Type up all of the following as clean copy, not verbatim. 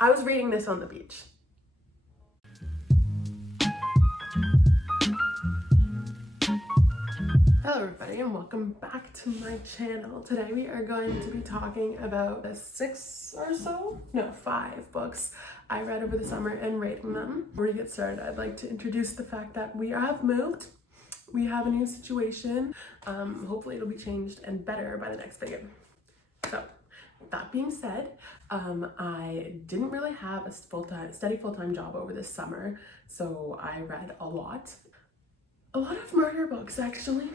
I was reading this on the beach. Hello everybody and welcome back to my channel. Today we are going to be talking about the 5 books I read over the summer and rating them. Before we get started, I'd like to introduce the fact that we have moved. We have a new situation. Hopefully it'll be changed and better by the next video. So that being said, I didn't really have a steady full-time job over this summer, so I read a lot of murder books actually.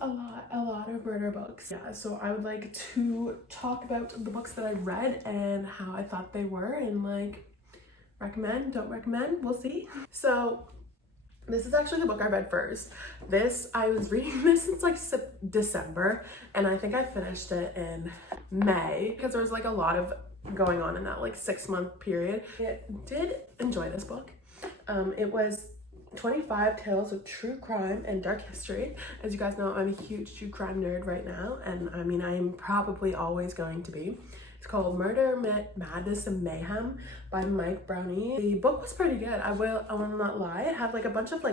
A lot of murder books. Yeah, so I would like to talk about the books that I read and how I thought they were, and like recommend, don't recommend, we'll see. So this is actually the book I read first. I was reading this since like December, and I think I finished it in May because there was like a lot of going on in that like 6-month period. I did enjoy this book. It was 25 tales of true crime and dark history. As you guys know, I'm a huge true crime nerd right now, and I mean, I am probably always going to be. It's called Murder, Madness, and Mayhem by Mike Brownie. The book was pretty good. I will not lie. It had like a bunch of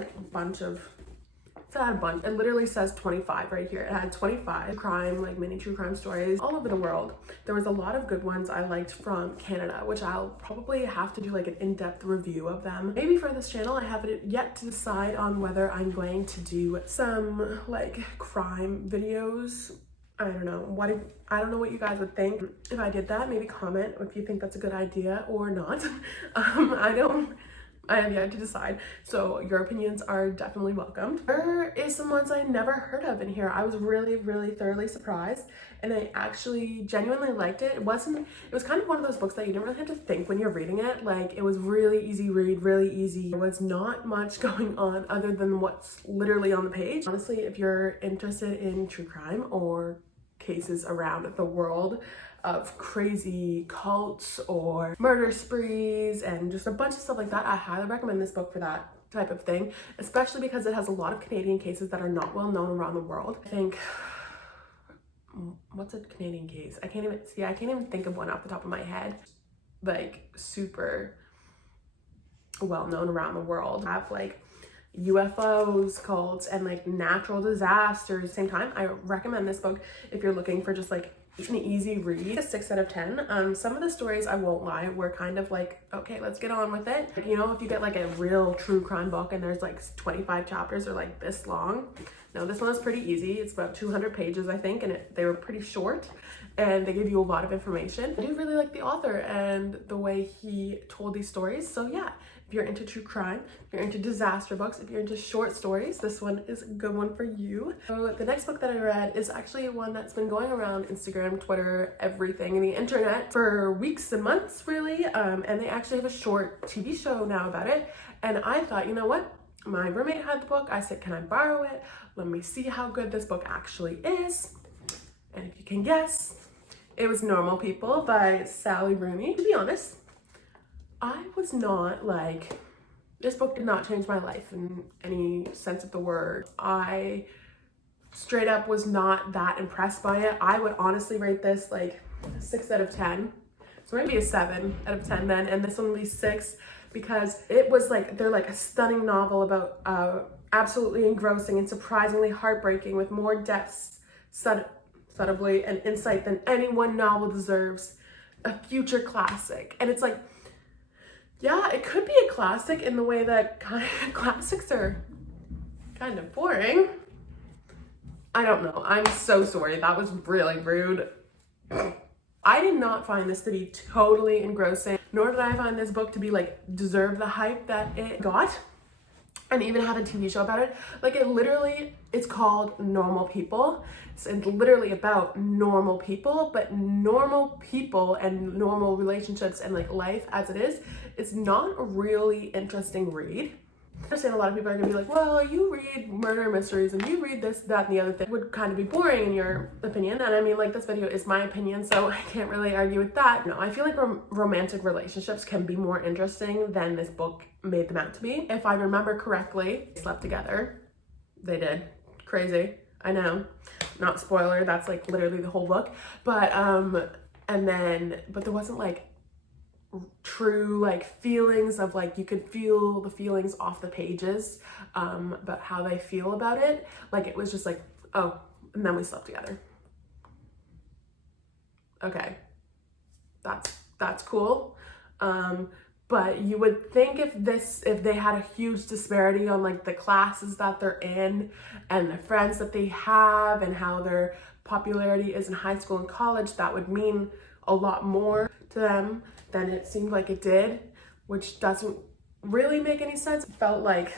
it literally says 25 right here. It had 25 mini true crime stories all over the world. There was a lot of good ones I liked from Canada, which I'll probably have to do like an in-depth review of them. Maybe for this channel. I haven't yet to decide on whether I'm going to do some like crime videos. I don't know what you guys would think if I did that. Maybe comment if you think that's a good idea or not. I have yet to decide, so your opinions are definitely welcomed. There is some ones I never heard of in here. I was really thoroughly surprised, and I actually genuinely liked it. It was kind of one of those books that you didn't really have to think when you're reading it. Like, it was really easy read, really easy. There was not much going on other than what's literally on the page. Honestly, if you're interested in true crime or cases around the world of crazy cults or murder sprees and just a bunch of stuff like that, I highly recommend this book for that type of thing, especially because it has a lot of Canadian cases that are not well known around the world. I think, what's a Canadian case? I can't even think of one off the top of my head, like super well known around the world. I have like UFOs, cults, and like natural disasters. Same time, I recommend this book if you're looking for just like an easy read. A 6 out of 10. Some of the stories, I won't lie, were kind of like, okay, let's get on with it. You know, if you get like a real true crime book and there's like 25 chapters or like this long. No, this one was pretty easy. It's about 200 pages, I think, and they were pretty short, and they give you a lot of information. I do really like the author and the way he told these stories. So yeah, if you're into true crime, if you're into disaster books, if you're into short stories, this one is a good one for you. So the next book that I read is actually one that's been going around Instagram, Twitter, everything, the internet for weeks and months, really. And they actually have a short TV show now about it. And I thought, you know what? My roommate had the book. I said, can I borrow it? Let me see how good this book actually is. And if you can guess, it was Normal People by Sally Rooney. To be honest, I was not like, this book did not change my life in any sense of the word. I straight up was not that impressed by it. I would honestly rate this like 6 out of 10. So maybe a 7 out of 10 then, and this one would be 6 because it was like, they're like a stunning novel about absolutely engrossing and surprisingly heartbreaking, with more depths, subtly, and insight than any one novel deserves. A future classic. And it's like, yeah, it could be a classic in the way that kind of classics are kind of boring. I don't know. I'm so sorry. That was really rude. I did not find this to be totally engrossing, nor did I find this book to be like deserve the hype that it got, and even have a TV show about it. Like, it's called Normal People. It's literally about normal people, but normal people and normal relationships and like life as it is, it's not a really interesting read. I understand a lot of people are gonna be like, well, you read murder mysteries and you read this, that, and the other thing. It would kind of be boring in your opinion. And I mean, like, this video is my opinion, so I can't really argue with that. No, I feel like romantic relationships can be more interesting than this book made them out to be. If I remember correctly, they slept together. They did. Crazy. I know. Not spoiler, that's like literally the whole book. But there wasn't like true like feelings of like, you could feel the feelings off the pages, but how they feel about it. Like it was just like, oh, and then we slept together. Okay, that's cool. But you would think if they had a huge disparity on like the classes that they're in and the friends that they have and how their popularity is in high school and college, that would mean a lot more to them than it seemed like it did, which doesn't really make any sense. It felt like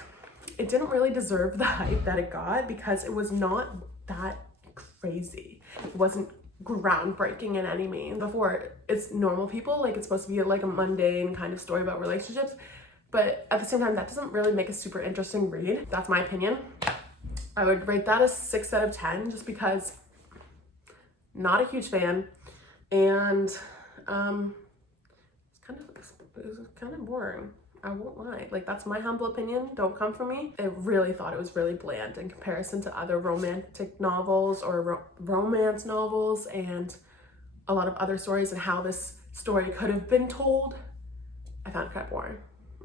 it didn't really deserve the hype that it got because it was not that crazy. It wasn't groundbreaking in any means. Before, it's normal people, like it's supposed to be like a mundane kind of story about relationships, but at the same time that doesn't really make a super interesting read. That's my opinion. I would rate that a 6 out of 10 just because not a huge fan, and it's kind of boring. I won't lie. Like, that's my humble opinion. Don't come for me. I really thought it was really bland in comparison to other romantic novels or romance novels and a lot of other stories, and how this story could have been told. I found it kind of boring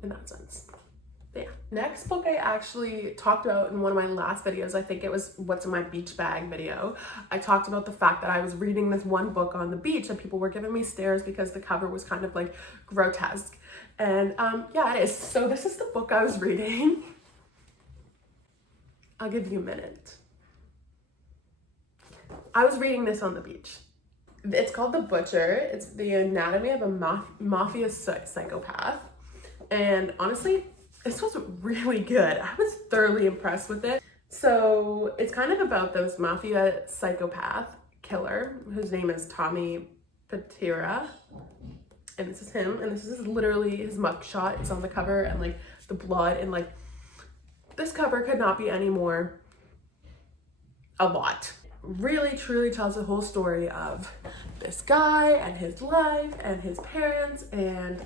in that sense. But yeah. Next book I actually talked about in one of my last videos. I think it was What's in My Beach Bag video. I talked about the fact that I was reading this one book on the beach and people were giving me stares because the cover was kind of like grotesque. And yeah, it is. So this is the book I was reading. I'll give you a minute. I was reading this on the beach. It's called The Butcher. It's the anatomy of a mafia psychopath. And honestly, this was really good. I was thoroughly impressed with it. So it's kind of about this mafia psychopath killer whose name is Tommy Patera. And this is him, and this is literally his mugshot. It's on the cover, and like the blood, and like this cover could not be any more a lot. Really truly tells the whole story of this guy and his life and his parents, and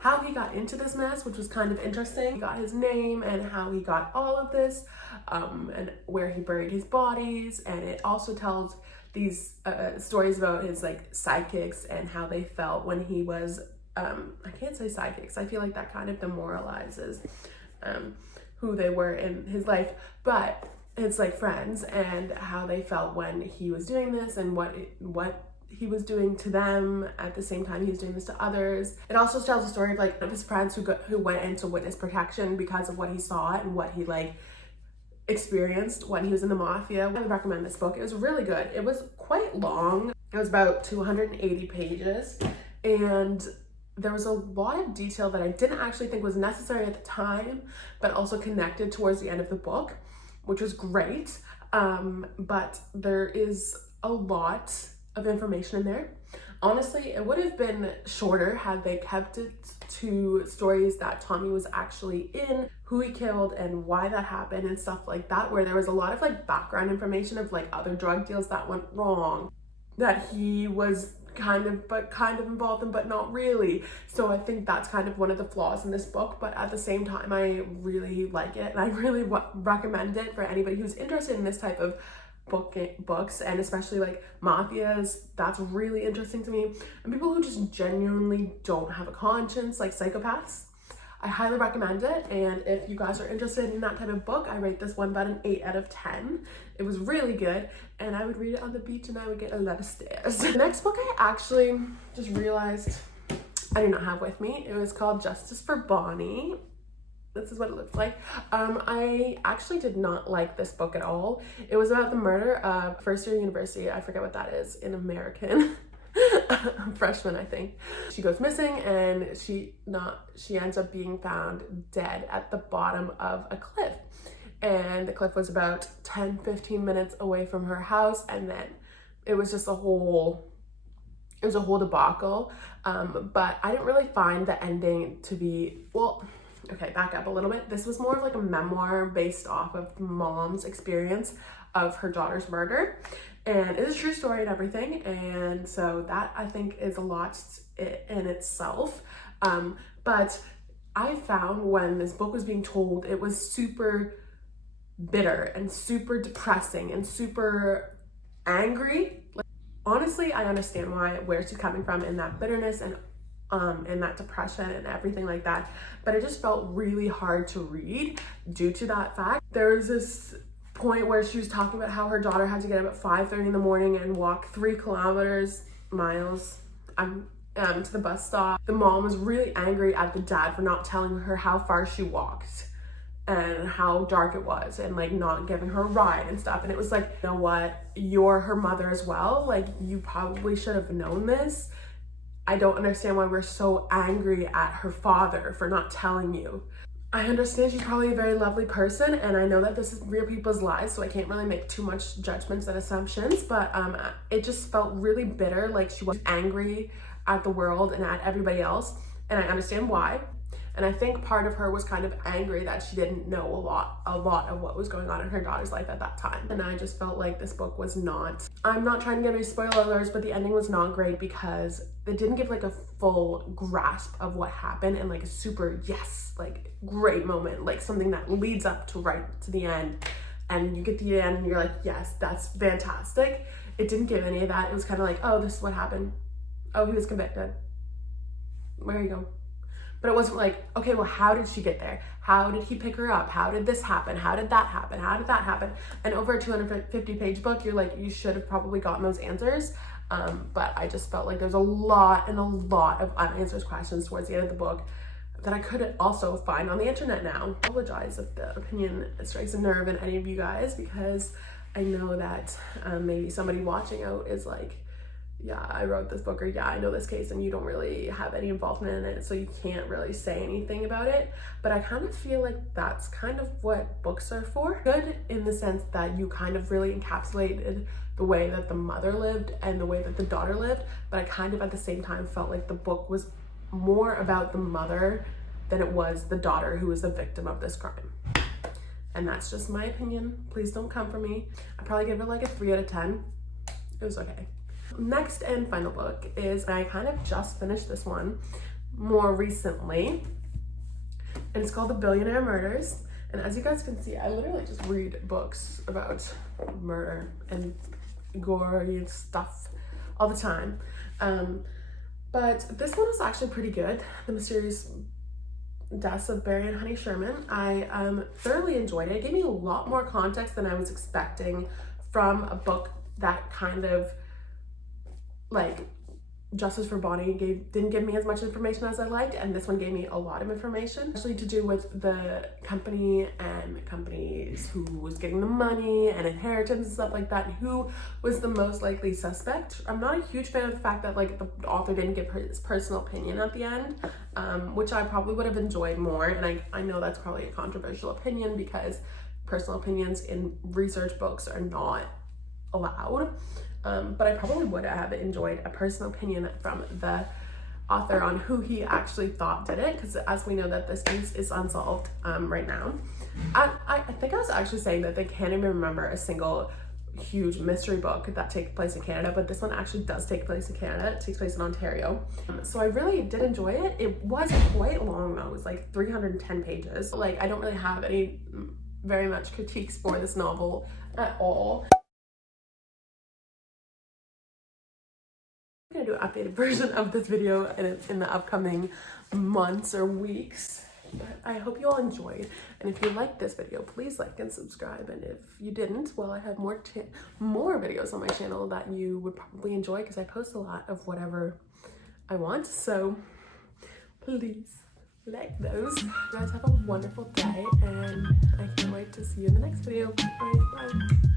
how he got into this mess, which was kind of interesting. He got his name and how he got all of this, and where he buried his bodies. And it also tells these stories about his like sidekicks and how they felt when he was, I can't say sidekicks, I feel like that kind of demoralizes who they were in his life, but it's like friends and how they felt when he was doing this and what he was doing to them at the same time he was doing this to others. It also tells the story of like of his friends who went into witness protection because of what he saw and what he like experienced when he was in the mafia. I would recommend this book. It was really good. It was quite long. It was about 280 pages, and there was a lot of detail that I didn't actually think was necessary at the time, but also connected towards the end of the book, which was great. But there is a lot of information in there. Honestly, it would have been shorter had they kept it to stories that Tommy was actually in, who he killed and why that happened and stuff like that, where there was a lot of like background information of like other drug deals that went wrong, that he was kind of involved in, but not really. So I think that's kind of one of the flaws in this book, but at the same time I really like it, and I really recommend it for anybody who's interested in this type of books, and especially like mafias. That's really interesting to me, and people who just genuinely don't have a conscience, like psychopaths. I highly recommend it, and if you guys are interested in that type of book, I rate this one about an 8 out of 10. It was really good, and I would read it on the beach and I would get a lot of stares. The next book I actually just realized I do not have with me. It was called Justice for Bonnie. This is what it looks like. I actually did not like this book at all. It was about the murder of first year university. I forget what that is in American. Freshman, I think. She goes missing, and she ends up being found dead at the bottom of a cliff. And the cliff was about 10-15 minutes away from her house, and then it was just a whole debacle. But I didn't really find the ending to be, well, okay, back up a little bit. This was more of like a memoir based off of the mom's experience of her daughter's murder. And it's a true story and everything. And so that I think is a lot in itself. But I found when this book was being told, it was super bitter and super depressing and super angry. Like, honestly, I understand where she's coming from in that bitterness and and that depression and everything like that. But it just felt really hard to read due to that fact. There was this point where she was talking about how her daughter had to get up at 5:30 in the morning and walk 3 miles to the bus stop. The mom was really angry at the dad for not telling her how far she walked and how dark it was, and like not giving her a ride and stuff. And it was like, you know what, you're her mother as well, like you probably should have known this. I don't understand why we're so angry at her father for not telling you. I understand she's probably a very lovely person, and I know that this is real people's lives, so I can't really make too much judgments and assumptions, but it just felt really bitter, like she was angry at the world and at everybody else, and I understand why. And I think part of her was kind of angry that she didn't know a lot of what was going on in her daughter's life at that time. And I just felt like this book was not, I'm not trying to give any spoiler alerts, but the ending was not great because it didn't give like a full grasp of what happened and like a super, yes, like great moment, like something that leads up to right to the end. And you get to the end and you're like, yes, that's fantastic. It didn't give any of that. It was kind of like, oh, this is what happened. Oh, he was convicted. There you go. But it wasn't like, okay, well, how did she get there? How did he pick her up? How did this happen? How did that happen? How did that happen? And over a 250-page book, you're like, you should have probably gotten those answers. But I just felt like there's a lot of unanswered questions towards the end of the book that I could also find on the internet now. I apologize if the opinion strikes a nerve in any of you guys, because I know that maybe somebody watching out is like, yeah, I wrote this book, or yeah, I know this case, and you don't really have any involvement in it, so you can't really say anything about it. But I kind of feel like that's kind of what books are for. Good in the sense that you kind of really encapsulated the way that the mother lived and the way that the daughter lived, but I kind of at the same time felt like the book was more about the mother than it was the daughter who was the victim of this crime. And that's just my opinion. Please don't come for me. I probably give it like a 3 out of 10. It was okay. Next and final book is, I kind of just finished this one more recently, and it's called The Billionaire Murders. And as you guys can see, I literally just read books about murder and gory stuff all the time. But this one is actually pretty good. The Mysterious Deaths of Barry and Honey Sherman. I thoroughly enjoyed it. It gave me a lot more context than I was expecting from a book that kind of like Justice for Bonnie didn't give me as much information as I liked, and this one gave me a lot of information, especially to do with the company and companies, who was getting the money and inheritance and stuff like that, and who was the most likely suspect. I'm not a huge fan of the fact that like the author didn't give his personal opinion at the end, which I probably would have enjoyed more. And I know that's probably a controversial opinion because personal opinions in research books are not allowed. But I probably would have enjoyed a personal opinion from the author on who he actually thought did it, because as we know that this case is unsolved right now. I think I was actually saying that they can't even remember a single huge mystery book that takes place in Canada, but this one actually does take place in Canada. It takes place in Ontario. So I really did enjoy it. It was quite long though. It was like 310 pages. Like, I don't really have any very much critiques for this novel at all. I'm gonna do an updated version of this video in the upcoming months or weeks. But I hope you all enjoyed, and if you liked this video, please like and subscribe. And if you didn't, well, I have more videos on my channel that you would probably enjoy, because I post a lot of whatever I want, so please like those. You guys have a wonderful day, and I can't wait to see you in the next video. Bye.